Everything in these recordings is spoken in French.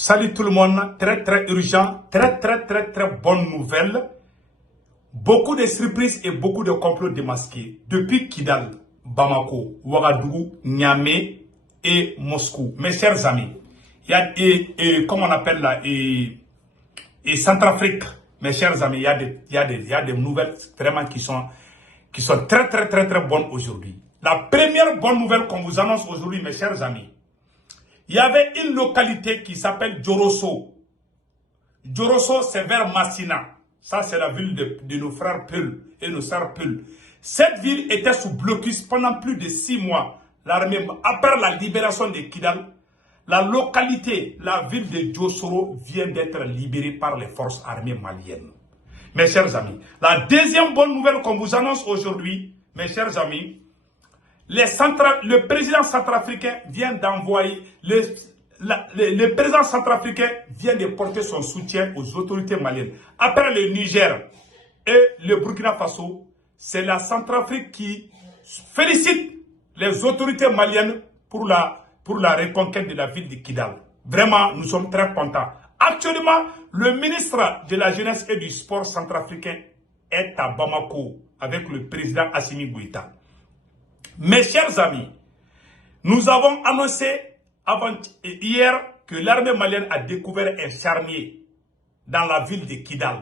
Salut tout le monde, très urgent, très bonne nouvelle. Beaucoup de surprises et beaucoup de complots démasqués. Depuis Kidal, Bamako, Ouagadougou, Niamey et Moscou. Mes chers amis, il y a comment on appelle là, et Centrafrique. Mes chers amis, il y a des nouvelles vraiment qui sont très bonnes aujourd'hui. La première bonne nouvelle qu'on vous annonce aujourd'hui, mes chers amis, il y avait une localité qui s'appelle Djorosso. Djorosso, c'est vers Massina. Ça, c'est la ville de nos frères Peul et nos sœurs Peul. Cette ville était sous blocus pendant plus de 6 mois. L'armée, après la libération de Kidal, la localité, la ville de Djorosso vient d'être libérée par les forces armées maliennes. Mes chers amis, la deuxième bonne nouvelle qu'on vous annonce aujourd'hui, mes chers amis, le président centrafricain vient d'envoyer, le président centrafricain vient de porter son soutien aux autorités maliennes. Après le Niger et le Burkina Faso, c'est la Centrafrique qui félicite les autorités maliennes pour la reconquête de la ville de Kidal. Vraiment, nous sommes très contents. Actuellement, le ministre de la Jeunesse et du Sport centrafricain est à Bamako avec le président Assimi Goïta. Mes chers amis, nous avons annoncé hier que l'armée malienne a découvert un charnier dans la ville de Kidal.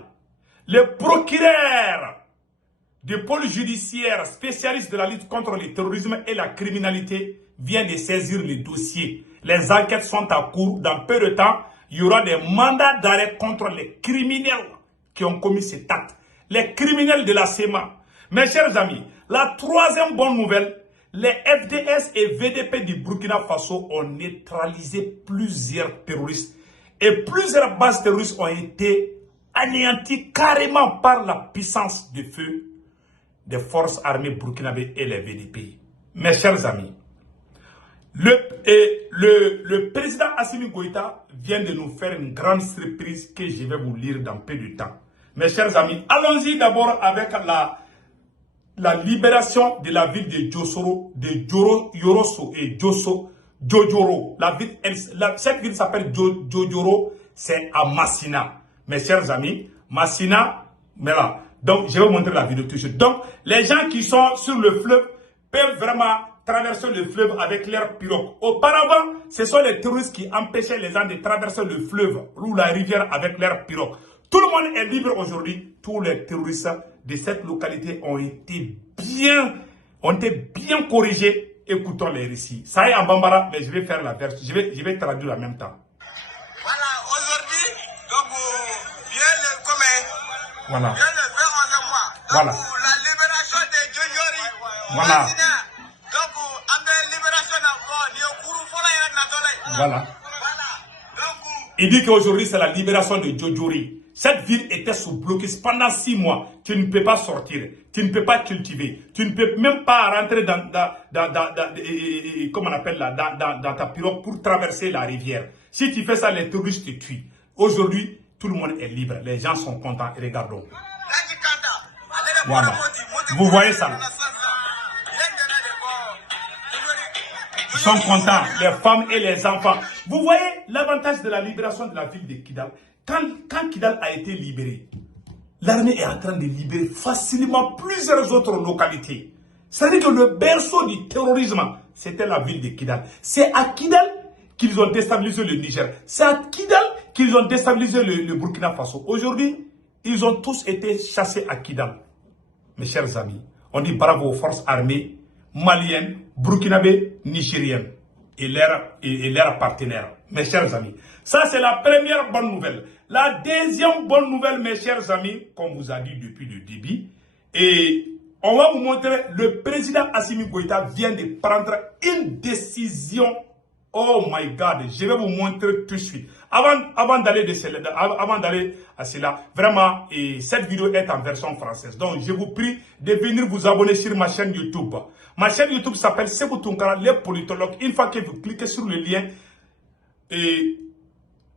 Le procureur du pôle judiciaire spécialiste de la lutte contre le terrorisme et la criminalité vient de saisir le dossier. Les enquêtes sont en cours. Dans peu de temps, il y aura des mandats d'arrêt contre les criminels qui ont commis cet acte. Les criminels de la SEMA. Mes chers amis, la troisième bonne nouvelle, les FDS et VDP du Burkina Faso ont neutralisé plusieurs terroristes et plusieurs bases terroristes ont été anéanties carrément par la puissance de feu des forces armées burkinabées et les VDP. Mes chers amis, le président Assimi Goïta vient de nous faire une grande surprise que je vais vous lire dans peu de temps. Mes chers amis, allons-y d'abord avec la libération de la ville de Djorosso et Djojoro. Cette ville s'appelle Djojoro, c'est à Massina. Mes chers amis, Massina, mais là, donc je vais vous montrer la vidéo tout de suite. Donc, les gens qui sont sur le fleuve peuvent vraiment traverser le fleuve avec leurs pirogues. Auparavant, ce sont les touristes qui empêchaient les gens de traverser le fleuve ou la rivière avec leurs pirogues. Tout le monde est libre aujourd'hui. Tous les terroristes de cette localité ont été bien corrigés. Écoutons les récits. Ça est en bambara, mais je vais faire la version. Je vais traduire en même temps. Voilà, aujourd'hui, donc, vient le commun. Voilà. Vient le 21 mois. Donc, Voilà. la libération de Djojori. Voilà. Donc, après libération de Voilà. Donc, Il dit qu'aujourd'hui, c'est la libération de Djojori. Cette ville était sous blocus pendant 6 mois. Tu ne peux pas sortir. Tu ne peux pas cultiver. Tu ne peux même pas rentrer dans ta pirogue pour traverser la rivière. Si tu fais ça, les touristes te tuent. Aujourd'hui, tout le monde est libre. Les gens sont contents. Et regardons. Voilà. Vous voyez ça? Ils sont contents, les femmes et les enfants. Vous voyez l'avantage de la libération de la ville de Kidal. Quand Kidal a été libéré, l'armée est en train de libérer facilement plusieurs autres localités. C'est-à-dire que le berceau du terrorisme, c'était la ville de Kidal. C'est à Kidal qu'ils ont déstabilisé le Niger. C'est à Kidal qu'ils ont déstabilisé le Burkina Faso. Aujourd'hui, ils ont tous été chassés à Kidal. Mes chers amis, on dit bravo aux forces armées maliennes, burkinabées, nigériennes et leurs partenaires. Mes chers amis, ça c'est la première bonne nouvelle. La deuxième bonne nouvelle, mes chers amis, comme vous a dit depuis le début, et on va vous montrer, le président Assimi Goïta vient de prendre une décision. Oh my God, je vais vous montrer tout de suite. Avant d'aller à cela, vraiment, cette vidéo est en version française. Donc, je vous prie de venir vous abonner sur ma chaîne YouTube. Ma chaîne YouTube s'appelle Sebou Tounkara, les politologues. Une fois que vous cliquez sur le lien, et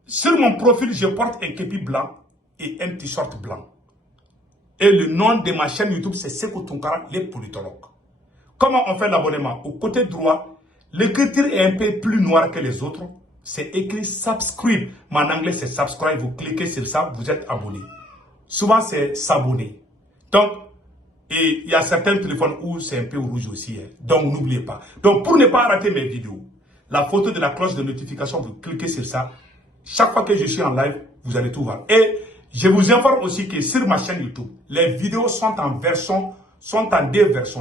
sur mon profil, je porte un képi blanc et un t-shirt blanc. Et le nom de ma chaîne YouTube, c'est Sebou Tounkara, les politologues. Comment on fait l'abonnement? Au côté droit, l'écriture est un peu plus noire que les autres. c'est écrit subscribe. Mais en anglais, c'est subscribe. Vous cliquez sur ça, vous êtes abonné. Souvent, c'est s'abonner. Donc, et il y a certains téléphones où c'est un peu rouge aussi. Hein. Donc, n'oubliez pas. Donc, pour ne pas rater mes vidéos, la photo de la cloche de notification, vous cliquez sur ça. Chaque fois que je suis en live, vous allez tout voir. Et je vous informe aussi que sur ma chaîne YouTube, les vidéos sont en deux versions.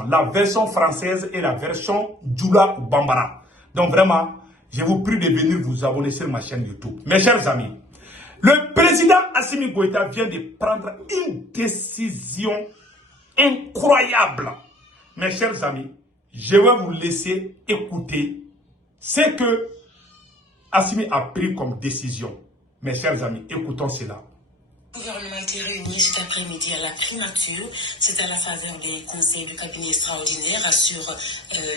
La version française et la version Djoula ou Bambara. Donc, vraiment, je vous prie de venir vous abonner sur ma chaîne YouTube. Mes chers amis, le président Assimi Goïta vient de prendre une décision incroyable. Mes chers amis, je vais vous laisser écouter ce que Assimi a pris comme décision. Mes chers amis, écoutons cela. Le gouvernement a été réuni cet après-midi à la primature. C'est à la faveur des conseils du cabinet extraordinaire sur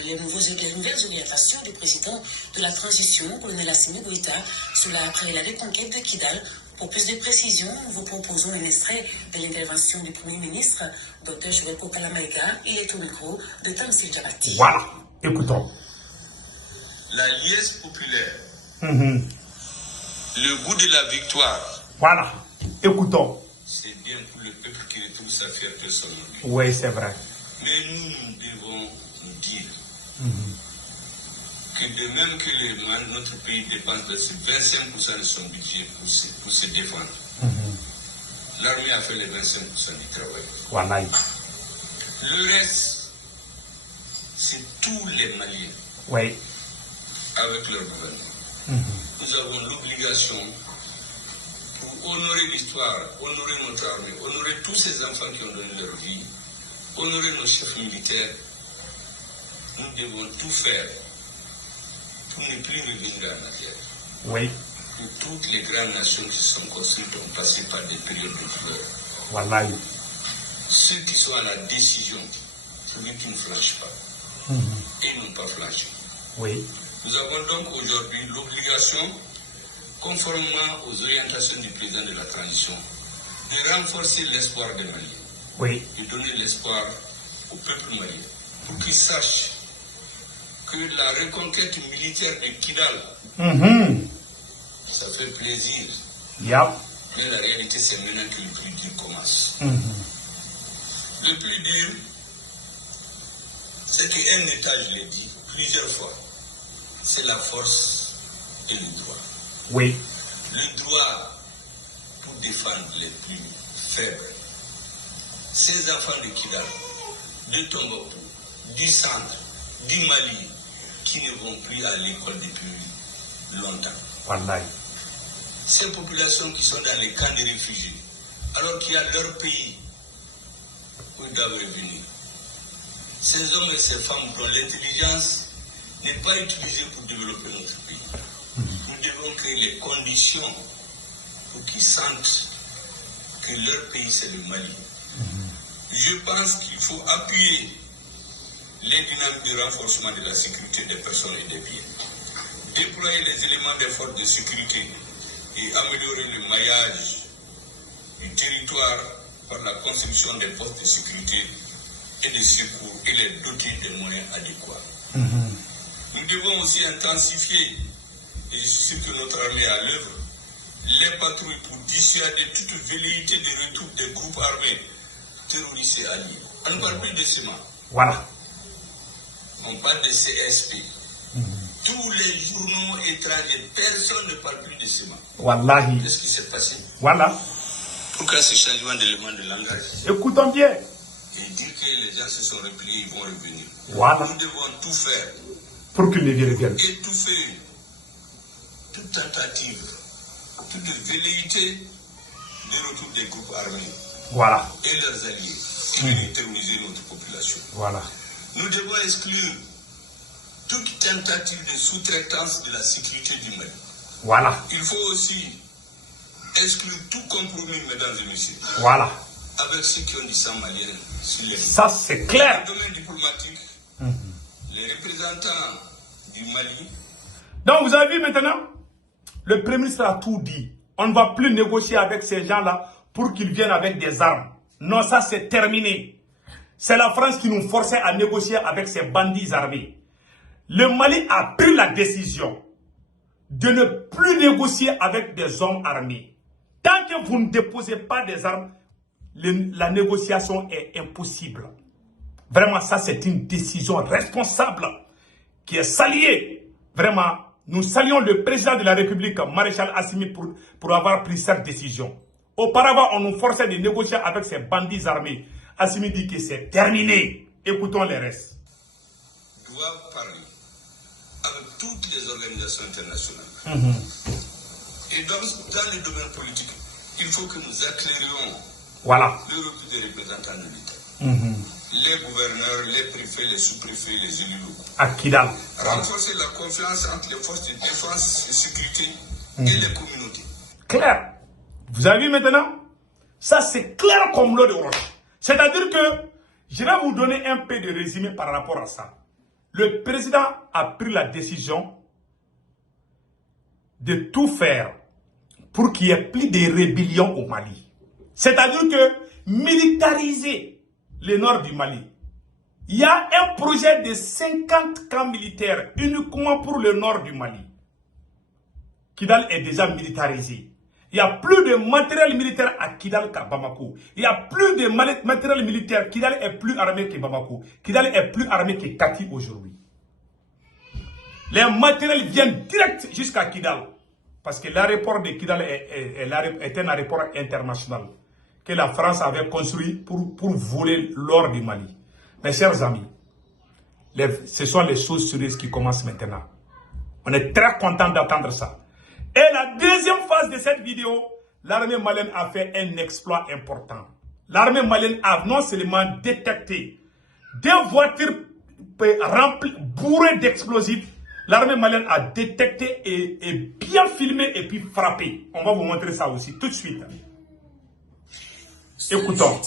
les nouvelles orientations du président de la transition, colonel Assimi Goïta, après la reconquête de Kidal. Pour plus de précisions, nous vous proposons un extrait de l'intervention du Premier ministre, Dr. Choueko Kalamaïga. Il est au micro de Tamsil Diabati. Voilà, écoutons. La liesse populaire, le goût de la victoire. Voilà, écoutons. C'est bien pour le peuple qui retrouve sa fierté aujourd'hui. Oui, c'est vrai. Mais nous devons nous dire que de même que notre pays dépense de 25% de son budget pour se défendre, l'armée a fait les 25% du travail. Voilà. Le reste, c'est tous les Maliens. Oui. Avec leur gouvernement. Nous avons l'obligation, pour honorer l'histoire, honorer notre armée, honorer tous ces enfants qui ont donné leur vie, honorer nos chefs militaires, nous devons tout faire pour ne plus revenir en arrière. Oui. Pour toutes les grandes nations qui sont construites ont passé par des périodes de fleurs. Voilà. Ceux qui sont à la décision, celui qui ne flanche pas, et n'ont pas flanché. Oui. Nous avons donc aujourd'hui l'obligation, conformément aux orientations du président de la transition, de renforcer l'espoir des Maliens. Oui. De donner l'espoir au peuple malien pour qu'il sache que la reconquête militaire de Kidal, ça fait plaisir. Yep. Mais la réalité, c'est maintenant que le plus dur commence. Le plus dur, c'est qu'un État, je l'ai dit plusieurs fois, c'est la force et le droit. Oui. Le droit pour défendre les plus faibles. Ces enfants de Kidal, de Tombouctou, du centre, du Mali, qui ne vont plus à l'école depuis longtemps. Voilà. Ces populations qui sont dans les camps de réfugiés, alors qu'il y a leur pays où ils doivent revenir. Ces hommes et ces femmes dont l'intelligence n'est pas utilisée pour développer notre pays. Nous devons créer les conditions pour qu'ils sentent que leur pays c'est le Mali. Je pense qu'il faut appuyer les dynamiques de renforcement de la sécurité des personnes et des biens. Déployer les éléments des forces de sécurité et améliorer le maillage du territoire par la construction des postes de sécurité et de secours et les doter des moyens adéquats. Nous devons aussi intensifier, et je suis sûr que notre armée est à l'œuvre, les patrouilles pour dissuader toute velléité de retour des groupes armés terroristes et alliés. On ne parle plus de CEMA. Voilà. On parle de CSP. Tous les journaux étrangers, personne ne parle plus de CEMA. Wallahi. Qu'est-ce qui s'est passé? Voilà. Pourquoi ce changement d'élément de langage? Écoutons bien. Et dire que les gens se sont repliés, ils vont revenir. Voilà. Nous devons tout faire. Pour qu'ils ne reviennent. Étouffer toute tentative, toute velléité de retour des groupes armés. Voilà. Et leurs alliés. Qui veulent terroriser notre population. Voilà. Nous devons exclure toute tentative de sous-traitance de la sécurité du Mali. Voilà. Il faut aussi exclure tout compromis, mesdames et messieurs. Voilà. Avec ceux qui ont du sang malien sur les Ça, c'est clair. Dans le domaine diplomatique, les représentants du Mali. Donc, vous avez vu maintenant, le Premier ministre a tout dit. On ne va plus négocier avec ces gens-là pour qu'ils viennent avec des armes. Non, ça, c'est terminé. C'est la France qui nous forçait à négocier avec ces bandits armés. Le Mali a pris la décision de ne plus négocier avec des hommes armés. Tant que vous ne déposez pas des armes, la négociation est impossible. Vraiment, ça c'est une décision responsable qui est saluée. Vraiment, nous saluons le président de la République, Maréchal Assimi, pour avoir pris cette décision. Auparavant, on nous forçait de négocier avec ces bandits armés. Assimi dit que c'est terminé. Écoutons les restes. Doivent parler avec toutes les organisations internationales. Et dans le domaine politique, il faut que nous éclairions le recul des représentants militaires. Les gouverneurs, les préfets, les sous-préfets, les élus locaux. À Kidal. Renforcer la confiance entre les forces de défense et sécurité et les communautés. Clair. Vous avez vu maintenant? Ça c'est clair comme l'eau de roche. C'est-à-dire que, je vais vous donner un peu de résumé par rapport à ça. Le président a pris la décision de tout faire pour qu'il n'y ait plus de rébellion au Mali. C'est-à-dire que militariser le nord du Mali. Il y a un projet de 50 camps militaires uniquement pour le nord du Mali. Kidal est déjà militarisé. Il n'y a plus de matériel militaire à Kidal qu'à Bamako. Il n'y a plus de matériel militaire. Kidal est plus armé que Bamako. Kidal est plus armé que Kati aujourd'hui. Les matériels viennent direct jusqu'à Kidal. Parce que l'aéroport de Kidal est un aéroport international que la France avait construit pour voler l'or du Mali. Mes chers amis, ce sont les choses sérieuses qui commencent maintenant. On est très content d'entendre ça. Et la deuxième phase de cette vidéo, l'armée malienne a fait un exploit important. L'armée malienne a non seulement détecté des voitures bourrées d'explosifs, l'armée malienne a détecté et bien filmé et puis frappé. On va vous montrer ça aussi tout de suite. Écoutons.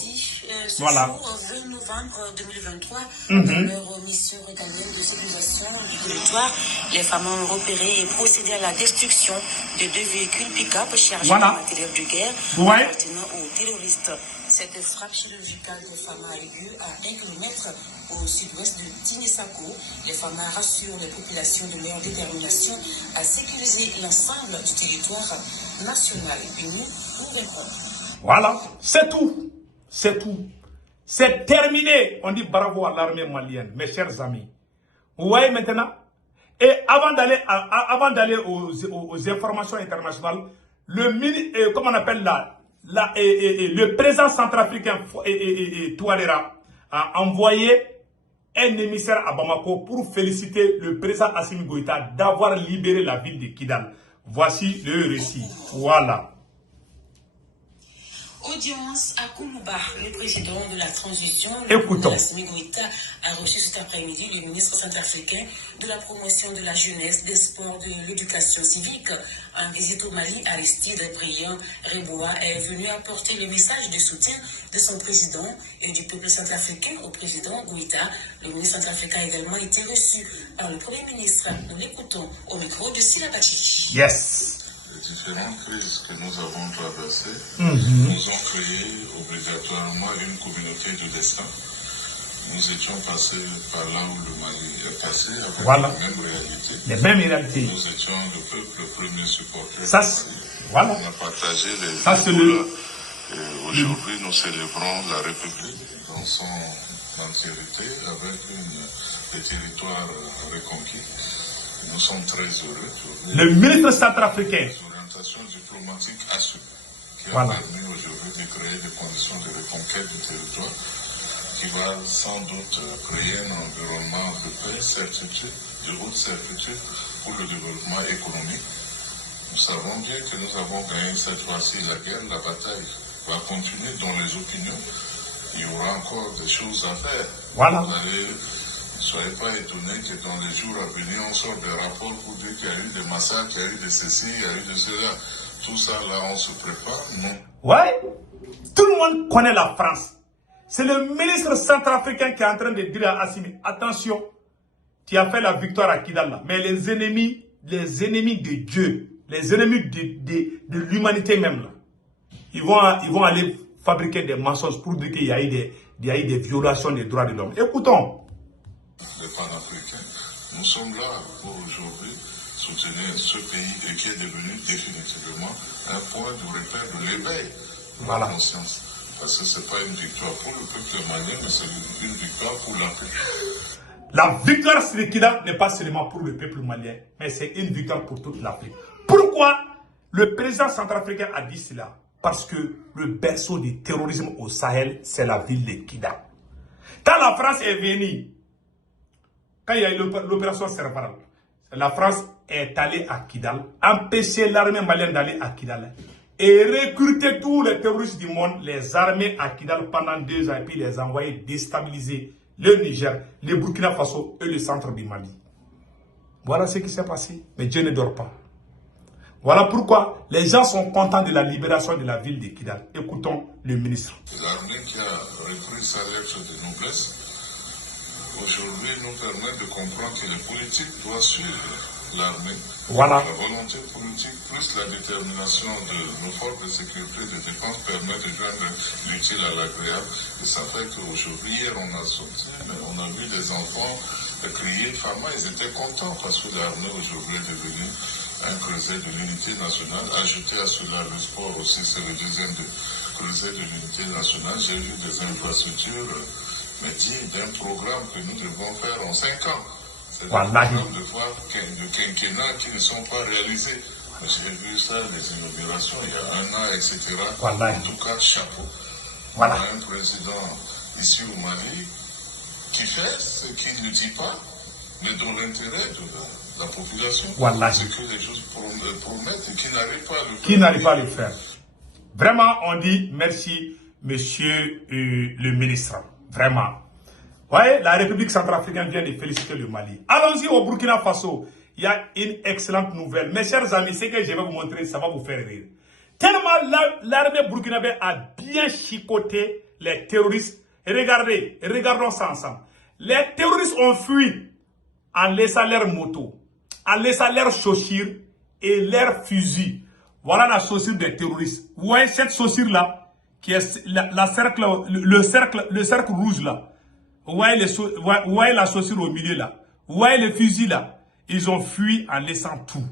Voilà. Jour, 20 novembre 2023, dans leur mission régalienne de sécurisation du territoire, les femmes ont repéré et procédé à la destruction de 2 véhicules pick-up chargés de matériel de guerre appartenant aux terroristes. Cette frappe chirurgicale des FAMA a eu lieu à 1 km au sud-ouest de Tinisako. Les FAMA rassurent les populations de leur détermination à sécuriser l'ensemble du territoire national. Unis, nous vaincrons. Voilà, c'est tout. C'est tout. C'est terminé. On dit bravo à l'armée malienne, mes chers amis. Vous voyez maintenant? Et avant d'aller aux informations internationales, comment on appelle le président centrafricain Touadéra a envoyé un émissaire à Bamako pour féliciter le président Assimi Goïta d'avoir libéré la ville de Kidal. Voici le récit. Voilà. Audience à Koulouba, le président de la transition, Écoutons. Assimi Goïta, a reçu cet après-midi le ministre centrafricain de la promotion de la jeunesse, des sports, de l'éducation civique. En visite au Mali, Aristide Briand Reboa est venu apporter le message de soutien de son président et du peuple centrafricain au président Goïta. Le ministre centrafricain a également été reçu par le Premier ministre. Nous l'écoutons au micro de Sila Bachili. Yes. Les différentes crises que nous avons traversées nous ont créé obligatoirement une communauté de destin. Nous étions passés par là où le Mali est passé avec les mêmes réalités. Nous étions le peuple premier supporter. Ça, voilà. On a partagé les douleurs. Aujourd'hui, nous célébrons la République dans son entièreté avec des territoires reconquis. Nous sommes très heureux. Le ministre centrafricain. Les orientations diplomatiques assurées qui a permis aujourd'hui de créer des conditions de reconquête du territoire qui va sans doute créer un environnement de paix, certitude, de haute certitude pour le développement économique. Nous savons bien que nous avons gagné cette fois-ci la guerre, la bataille va continuer dans les opinions. Il y aura encore des choses à faire. Voilà. Ne soyez pas étonnés que dans les jours à venir, on sort des rapports pour dire qu'il y a eu des massacres, il y a eu de ceci, il y a eu de cela. Tout ça, là, on se prépare, non? Ouais. Tout le monde connaît la France. C'est le ministre centrafricain qui est en train de dire à Assimi, attention, tu as fait la victoire à Kidal, là, mais les ennemis de Dieu, les ennemis de l'humanité même, là, ils vont aller fabriquer des mensonges pour dire qu'il y a eu des violations des droits de l'homme. Écoutons. Les panafricains, nous sommes là pour aujourd'hui soutenir ce pays et qui est devenu définitivement un point de repère de l'éveil de la conscience. Parce que ce n'est pas une victoire pour le peuple malien, mais c'est une victoire pour l'Afrique. La victoire sur le Kidal n'est pas seulement pour le peuple malien, mais c'est une victoire pour toute l'Afrique. Pourquoi le président centrafricain a dit cela? Parce que le berceau du terrorisme au Sahel, c'est la ville de Kidal. Quand la France est venue, quand il y a eu l'opération Serval, la France est allée à Kidal, empêcher l'armée malienne d'aller à Kidal et recruter tous les terroristes du monde, les armées à Kidal pendant 2 ans, et puis les envoyer déstabiliser le Niger, le Burkina Faso et le centre du Mali. Voilà ce qui s'est passé. Mais Dieu ne dort pas. Voilà pourquoi les gens sont contents de la libération de la ville de Kidal. Écoutons le ministre. L'armée qui a repris sa lettre de noblesse, aujourd'hui nous permet de comprendre que les politiques doivent suivre l'armée. Voilà. La volonté politique plus la détermination de nos forces de sécurité et de défense permet de joindre l'utile à l'agréable. Et ça fait qu'aujourd'hui, hier on a sorti, on a vu des enfants crier Fama, ils étaient contents parce que l'armée aujourd'hui est devenue un creuset de l'unité nationale. Ajouté à cela le sport aussi, c'est le deuxième creuset de l'unité nationale. J'ai vu des infrastructures, mais dignes d'un programme que nous devons faire en 5 ans. C'est des programmes de quinquennat qui ne sont pas réalisés. J'ai vu ça, les inaugurations, il y a 1 an, etc. En tout cas, chapeau. Voilà. On a un président ici au Mali qui fait ce qu'il ne dit pas, mais dont l'intérêt de la population, c'est que les choses promettent et qui n'arrivent pas à le faire. Qui n'arrivent pas à le faire. Vraiment, on dit merci, monsieur le ministre. Vraiment. Vous voyez, la République centrafricaine vient de féliciter le Mali. Allons-y au Burkina Faso. Il y a une excellente nouvelle. Mes chers amis, ce que je vais vous montrer, ça va vous faire rire. Tellement l'armée burkinabé a bien chicoté les terroristes. Regardez, regardons ça ensemble. Les terroristes ont fui en laissant leurs motos, en laissant leurs chaussures et leurs fusils. Voilà la chaussure des terroristes. Vous voyez cette chaussure-là, qui est le cercle rouge là. Vous voyez la chaussure au milieu là. Vous voyez les fusils là. Ils ont fui en laissant tout.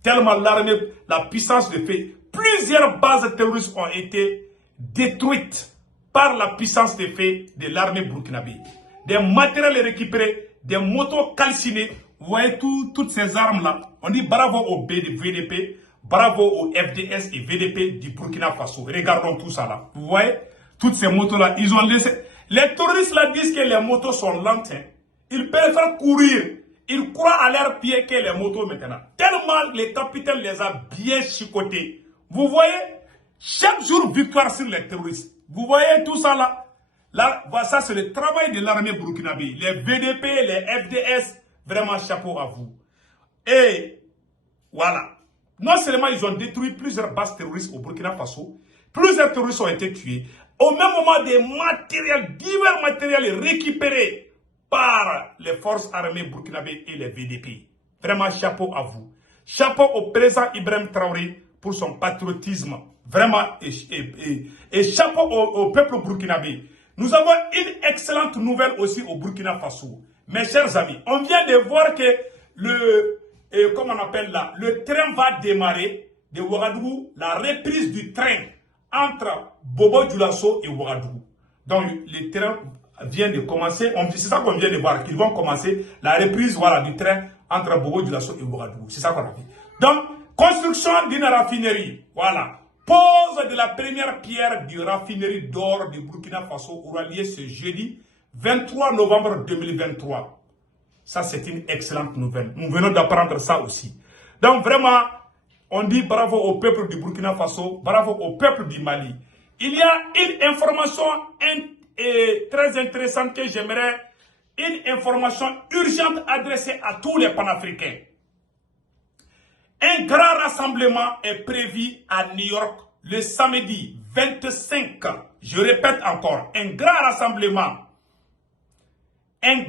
Tellement l'armée, la puissance de fait. Plusieurs bases terroristes ont été détruites par la puissance de fait de l'armée burkinabé. Des matériels récupérés, des motos calcinées. Vous voyez toutes ces armes-là. On dit bravo au VDP, bravo au FDS et VDP du Burkina Faso. Regardons tout ça là. Vous voyez toutes ces motos-là, ils ont laissé. Les terroristes là disent que les motos sont lentes. Hein. Ils préfèrent courir. Ils croient à leurs pieds que les motos maintenant. Tellement les capitaines les a bien chicotés. Vous voyez, chaque jour victoire sur les terroristes. Vous voyez tout ça là. Là, ça c'est le travail de l'armée burkinabé. Les VDP, les FDS, vraiment chapeau à vous. Et voilà. Non seulement ils ont détruit plusieurs bases terroristes au Burkina Faso, plusieurs terroristes ont été tués. Au même moment, des matériels, divers matériels récupérés par les forces armées burkinabé et les VDP. Vraiment chapeau à vous. Chapeau au président Ibrahim Traoré pour son patriotisme. Vraiment, et chapeau au peuple burkinabé. Nous avons une excellente nouvelle aussi au Burkina Faso. Mes chers amis, on vient de voir que comment on appelle là, le train va démarrer de Ouagadougou, la reprise du train entre Bobo-Dioulasso et Ouagadougou. Donc, le train vient de commencer, c'est ça qu'on vient de voir, qu'ils vont commencer la reprise voilà, du train entre Bobo-Dioulasso et Ouagadougou. C'est ça qu'on a vu. Donc, construction d'une raffinerie, voilà. Pose de la première pierre du raffinerie d'or du Burkina Faso aura lieu ce jeudi 23 novembre 2023. Ça, c'est une excellente nouvelle. Nous venons d'apprendre ça aussi. Donc, vraiment, on dit bravo au peuple du Burkina Faso, bravo au peuple du Mali. Il y a une information très intéressante que j'aimerais, une information urgente adressée à tous les panafricains. Un grand rassemblement est prévu à New York le samedi 25. Je répète encore, un grand rassemblement, un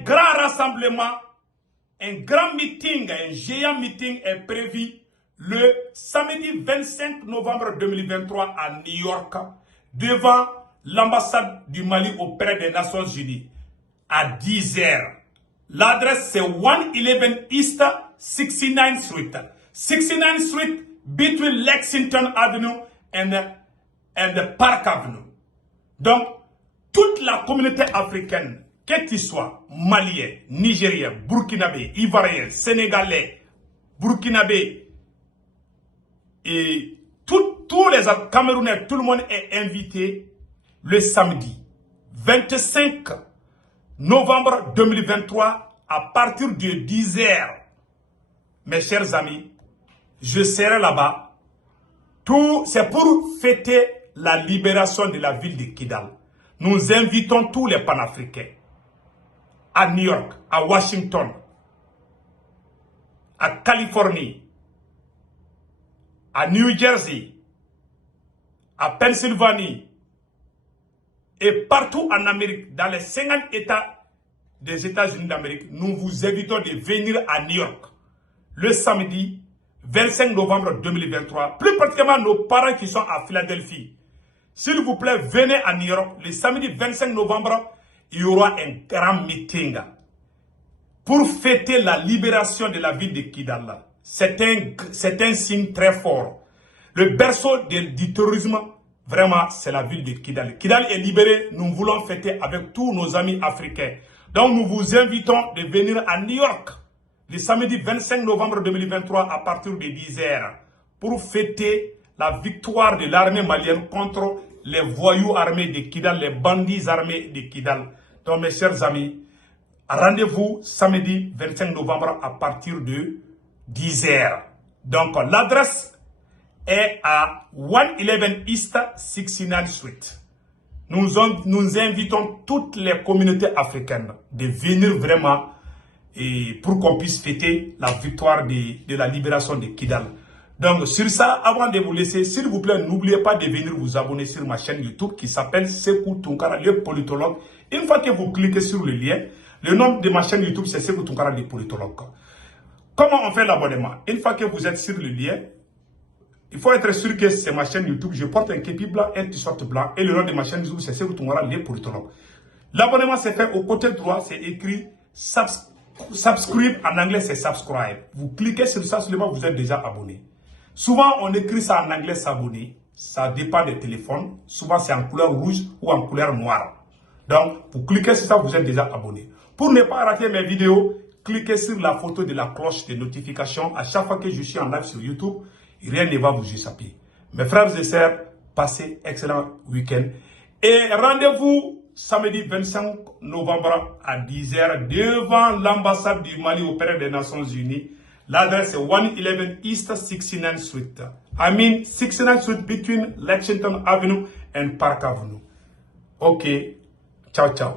grand meeting, un géant meeting est prévu le samedi 25 novembre 2023 à New York devant l'ambassade du Mali auprès des Nations Unies à 10 h. L'adresse c'est 111 East 69th Street. 69th Street between Lexington Avenue and Park Avenue. Donc, toute la communauté africaine, quel qu'il soit, malien, nigérien, burkinabé, ivoirien, sénégalais, burkinabé, et tous les Camerounais, tout le monde est invité le samedi 25 novembre 2023 à partir de 10h. Mes chers amis, je serai là-bas. C'est pour fêter la libération de la ville de Kidal. Nous invitons tous les panafricains à New York, à Washington, à Californie, à New Jersey, à Pennsylvanie et partout en Amérique, dans les 50 États des États-Unis d'Amérique. Nous vous invitons de venir à New York le samedi 25 novembre 2023. Plus particulièrement nos parents qui sont à Philadelphie. S'il vous plaît, venez à New York. Le samedi 25 novembre, il y aura un grand meeting pour fêter la libération de la ville de Kidal. C'est un signe très fort. Le berceau du terrorisme, vraiment, c'est la ville de Kidal. Kidal est libérée. Nous voulons fêter avec tous nos amis africains. Donc, nous vous invitons de venir à New York le samedi 25 novembre 2023 à partir de 10h pour fêter la victoire de l'armée malienne contre les voyous armés de Kidal, les bandits armés de Kidal. Donc, mes chers amis, rendez-vous samedi 25 novembre à partir de 10h. Donc, l'adresse est à 111 East 69th Street. Nous invitons toutes les communautés africaines de venir vraiment et pour qu'on puisse fêter la victoire de la libération de Kidal. Donc, sur ça, avant de vous laisser, s'il vous plaît, n'oubliez pas de venir vous abonner sur ma chaîne YouTube qui s'appelle Sekou Tounkara, le politologue. Une fois que vous cliquez sur le lien, le nom de ma chaîne YouTube, c'est Sekou Tounkara, le politologue. Comment on fait l'abonnement? Une fois que vous êtes sur le lien, il faut être sûr que c'est ma chaîne YouTube. Je porte un képi blanc, un t-shirt blanc. Et le nom de ma chaîne YouTube, c'est Sekou Tounkara, le politologue. L'abonnement, c'est fait au côté droit, c'est écrit subscribe. En anglais, c'est subscribe. Vous cliquez sur ça, seulement vous êtes déjà abonné. Souvent, on écrit ça en anglais, s'abonner. Ça dépend des téléphones. Souvent, c'est en couleur rouge ou en couleur noire. Donc, vous cliquez sur ça, vous êtes déjà abonné. Pour ne pas rater mes vidéos, cliquez sur la photo de la cloche de notification. À chaque fois que je suis en live sur YouTube, rien ne va vous échapper. Mes frères et sœurs, passez un excellent week-end. Et rendez-vous samedi 25 novembre à 10h devant l'ambassade du Mali auprès des Nations Unies. L'adresse est 111 East 69th Street. I mean 69th Street between Lexington Avenue and Park Avenue. Ok, ciao ciao.